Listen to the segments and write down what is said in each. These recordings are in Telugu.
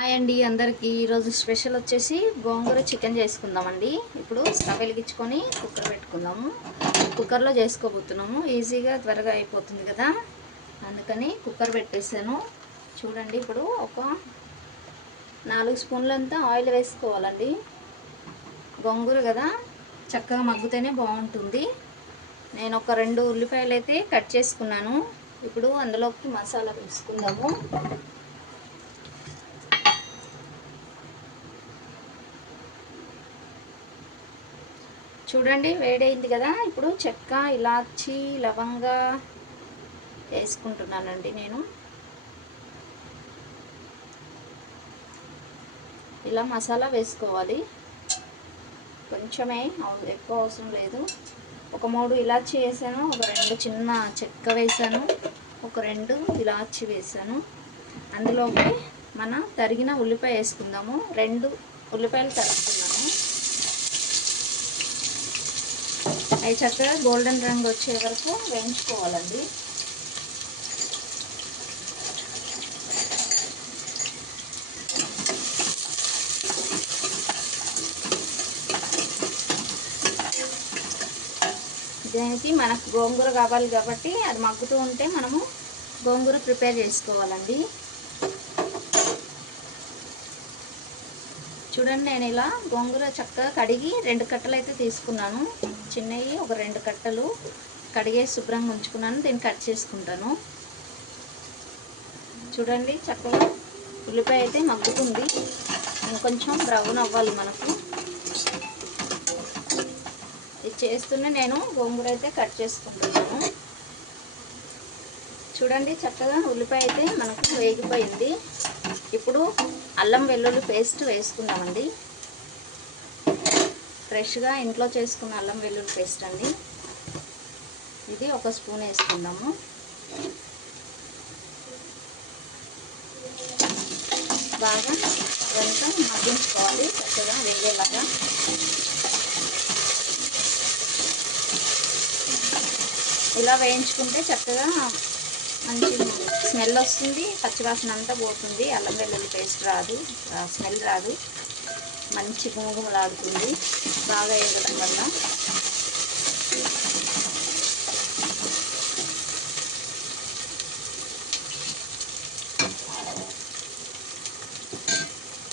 హాయ్ అండి అందరికీ. ఈరోజు స్పెషల్ వచ్చేసి గోంగూర చికెన్ చేసుకుందామండి. ఇప్పుడు స్టవ్ వెలిగించుకొని కుక్కర్ పెట్టుకుందాము. కుక్కర్లో చేసుకోబోతున్నాము. ఈజీగా త్వరగా అయిపోతుంది కదా, అందుకని కుక్కర్ పెట్టేసాను. చూడండి, ఇప్పుడు ఒక 4 స్పూన్లంతా ఆయిల్ వేసుకోవాలండి. గోంగూర కదా, చక్కగా మగ్గుతేనే బాగుంటుంది. నేను ఒక 2 ఉల్లిపాయలు అయితే కట్ చేసుకున్నాను. ఇప్పుడు అందులోకి మసాలా వేసుకుందాము. చూడండి, వేడైంది కదా. ఇప్పుడు చెక్క, ఇలాచి, లవంగా వేసుకుంటున్నానండి. నేను ఇలా మసాలా వేసుకోవాలి. కొంచెమే, ఎక్కువ అవసరం లేదు. ఒక 3 ఇలాచి వేసాను, ఒక 2 చిన్న చెక్క వేసాను, ఒక 2 ఇలాచి వేసాను. అందులోకి మన తరిగిన ఉల్లిపాయ వేసుకుందాము. 2 ఉల్లిపాయలు తరుగుతున్నాను. అవి చక్కగా గోల్డెన్ రంగు వచ్చే వరకు వేయించుకోవాలండి. దీనికి మనకు గోంగూర కావాలి కాబట్టి అది మగ్గుతూ ఉంటే మనము గోంగూర ప్రిపేర్ చేసుకోవాలండి. చూడండి, నేను ఇలా గోంగూర చక్కగా కడిగి 2 కట్టలు అయితే తీసుకున్నాను. చిన్నవి ఒక 2 కట్టలు కడిగేసి శుభ్రంగా ఉంచుకున్నాను. దీన్ని కట్ చేసుకుంటాను. చూడండి, చక్కగా ఉల్లిపాయ అయితే మగ్గుతుంది. ఇంకొంచెం బ్రౌన్ అవ్వాలి మనకు. ఇది చేస్తూనే నేను గోంగూర అయితే కట్ చేసుకుంటున్నాను. చూడండి, చక్కగా ఉల్లిపాయ అయితే మనకు వేగిపోయింది. ఇప్పుడు అల్లం వెల్లుల్లి పేస్ట్ వేసుకుందామండి. ఫ్రెష్గా ఇంట్లో చేసుకున్న అల్లం వెల్లుల్లి పేస్ట్ అండి. ఇది 1 స్పూన్ వేసుకుందాము. బాగా ఇదంతా మగ్గించుకోవాలి, చక్కగా వేగేలాగా. ఇలా వేయించుకుంటే చక్కగా మంచి స్మెల్ వస్తుంది, పచ్చివాసన అంతా పోతుంది. అల్లం వెల్లుల్లి పేస్ట్ రాదు, స్మెల్ రాదు, మంచి గుమగుమలాడుతుంది బాగా వేయడం వల్ల.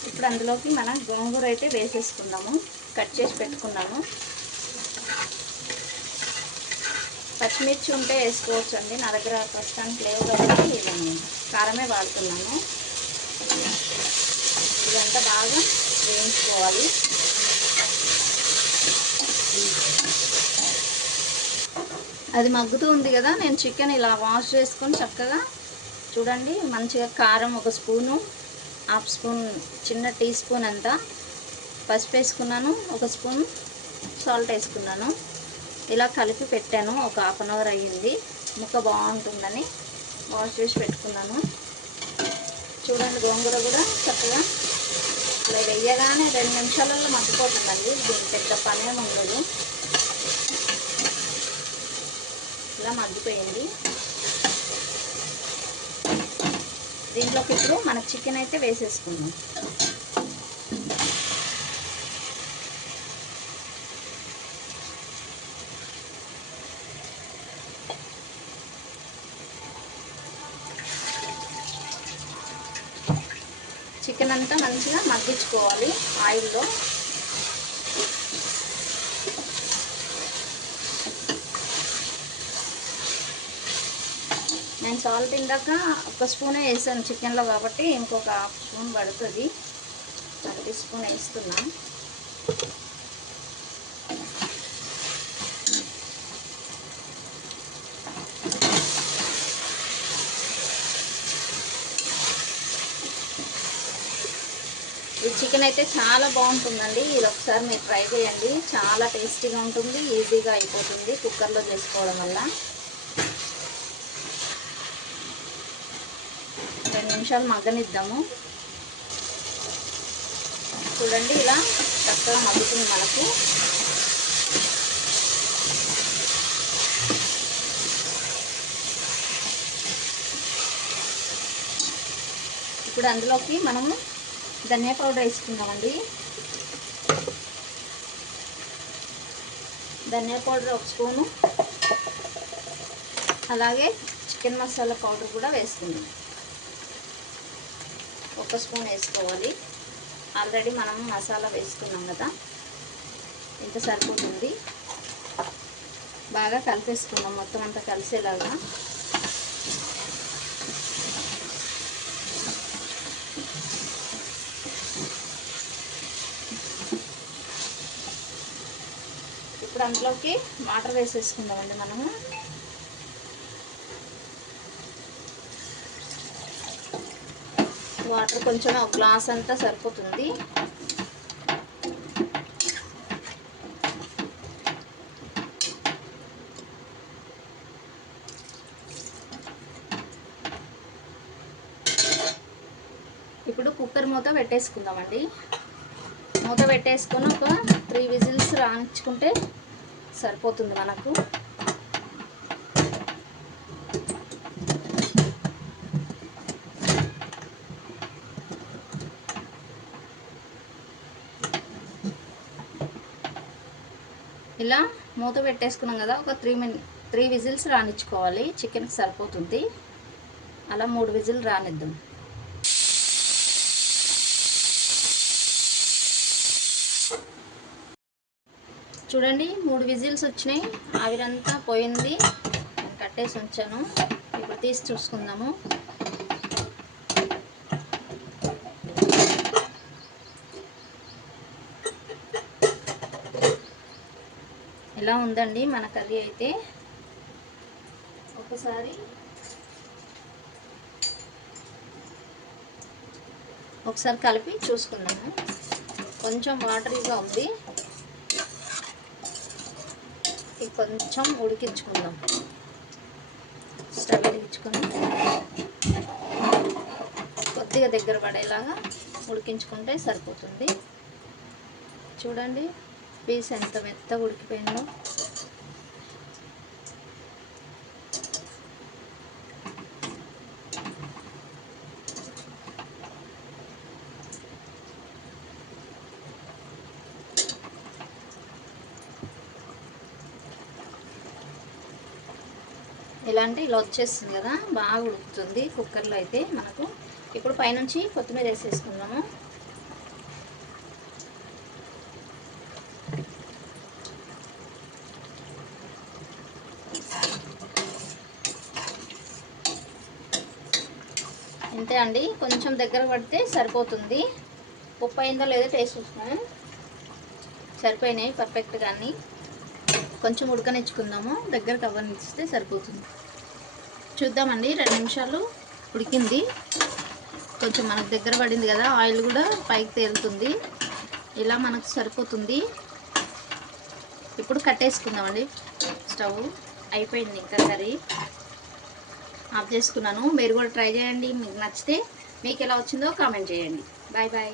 ఇప్పుడు అందులోకి మనం గోంగూర అయితే వేసేసుకుందాము. కట్ చేసి పెట్టుకున్నాము. పచ్చిమిర్చి ఉంటే వేసుకోవచ్చు అండి. నా దగ్గర ప్రస్తుతానికి లేవు కాబట్టి నేను కారమే వాడుతున్నాను. ఇదంతా బాగా వేయించుకోవాలి. అది మగ్గుతూ ఉంది కదా, నేను చికెన్ ఇలా వాష్ చేసుకొని చక్కగా చూడండి మంచిగా కారం 1 స్పూను, 1/2 స్పూన్ చిన్న టీ స్పూన్ అంతా పసుపు వేసుకున్నాను, 1 స్పూన్ సాల్ట్ వేసుకున్నాను. ఇలా కలిపి పెట్టాను. ఒక 1/2 అవర్ అయ్యింది. ముక్క బాగుంటుందని వాష్ చేసి పెట్టుకున్నాను. చూడండి, గోంగూర కూడా చక్కగా ఇలా వేయగానే 2 నిమిషాలలో మగ్గిపోతుందండి. దీనికి పెద్ద పనే ఉండదు. ఇలా మగ్గిపోయింది. దీంట్లోకి ఇప్పుడు మన చికెన్ అయితే వేసేసుకుందాం. చికెన్ అంతా మంచిగా మగ్గించుకోవాలి ఆయిల్లో. నేను సాల్ట్ ఇందాక 1 స్పూనే వేసాను చికెన్లో కాబట్టి ఇంకొక 1/2 స్పూన్ పడుతుంది. 1 టీ స్పూన్ వేస్తున్నా. ఈ చికెన్ అయితే చాలా బాగుంటుందండి. ఇది ఒకసారి మీరు ట్రై చేయండి. చాలా టేస్టీగా ఉంటుంది, ఈజీగా అయిపోతుంది కుక్కర్లో చేసుకోవడం వల్ల. 2 నిమిషాలు మగ్గనిద్దాము. చూడండి, ఇలా చక్కగా మగ్గుతుంది మనకు. ఇప్పుడు అందులోకి మనము ధనియా పౌడర్ వేసుకుందామండి. ధనియా పౌడర్ 1 స్పూను, అలాగే చికెన్ మసాలా పౌడర్ కూడా వేసుకుందాం. 1 స్పూన్ వేసుకోవాలి. ఆల్రెడీ మనం మసాలా వేసుకున్నాం కదా, ఇంత సరిపోతుంది. బాగా కలిపేసుకుందాం మొత్తం అంతా కలిసేలాగా. ఇప్పుడు అందులోకి వాటర్ వేసేసుకుందామండి మనము. వాటర్ కొంచెం 1 గ్లాస్ అంతా సరిపోతుంది. ఇప్పుడు కుక్కర్ మూత పెట్టేసుకుందామండి. మూత పెట్టేసుకొని ఒక 3 విజిల్స్ రానిచ్చుకుంటే సరిపోతుంది మనకు. ఇలా మూత పెట్టేసుకున్నాం కదా, ఒక 3 విజిల్స్ రానిచ్చుకోవాలి. చికెన్కి సరిపోతుంది. అలా 3 విజిల్ రానిద్దాం. చూడండి 3 విజిల్స్ వచ్చినాయి. ఆవిరంతా పోయింది. కట్టేసి ఉంచాను. ఇప్పుడు తీసి చూసుకుందాము. ఇలా ఉందండి మన కర్రీ అయితే. ఒకసారి కలిపి చూసుకుందాము. కొంచెం వాటరీగా ఉంది. కొంచెం ఉడికించుకుందాం. స్టవ్ వెలిగించుకొని కొద్దిగా దగ్గర పడేలాగా ఉడికించుకుంటే సరిపోతుంది. చూడండి పీస్ ఎంత మెత్తగా ఉడికిపోయిందో. ఇలా అంటే ఇలా వచ్చేస్తుంది కదా, బాగా ఉడుకుతుంది కుక్కర్లో అయితే మనకు. ఇప్పుడు పైనుంచి కొత్తిమీర వేసేసుకుందాము. అంతే అండి, కొంచెం దగ్గర పడితే సరిపోతుంది. ఉప్పు అయిందో లేదో టేస్ట్ చూసుకున్నాము. సరిపోయినాయి పర్ఫెక్ట్గా అన్నీ. కొంచెం ఉడకనిచ్చుకుందాము. దగ్గరకు అవ్వనిస్తే సరిపోతుంది. చూద్దామండి. 2 నిమిషాలు ఉడికింది. కొంచెం మనకు దగ్గర పడింది కదా, ఆయిల్ కూడా పైకి తేలుతుంది. ఇలా మనకు సరిపోతుంది. ఇప్పుడు కట్టేసుకుందామండి. స్టవ్ అయిపోయింది. ఇంకా కర్రీ ఆఫ్ చేసుకున్నాను. మీరు కూడా ట్రై చేయండి. మీకు నచ్చితే మీకు ఎలా వచ్చిందో కామెంట్ చేయండి. Bye bye.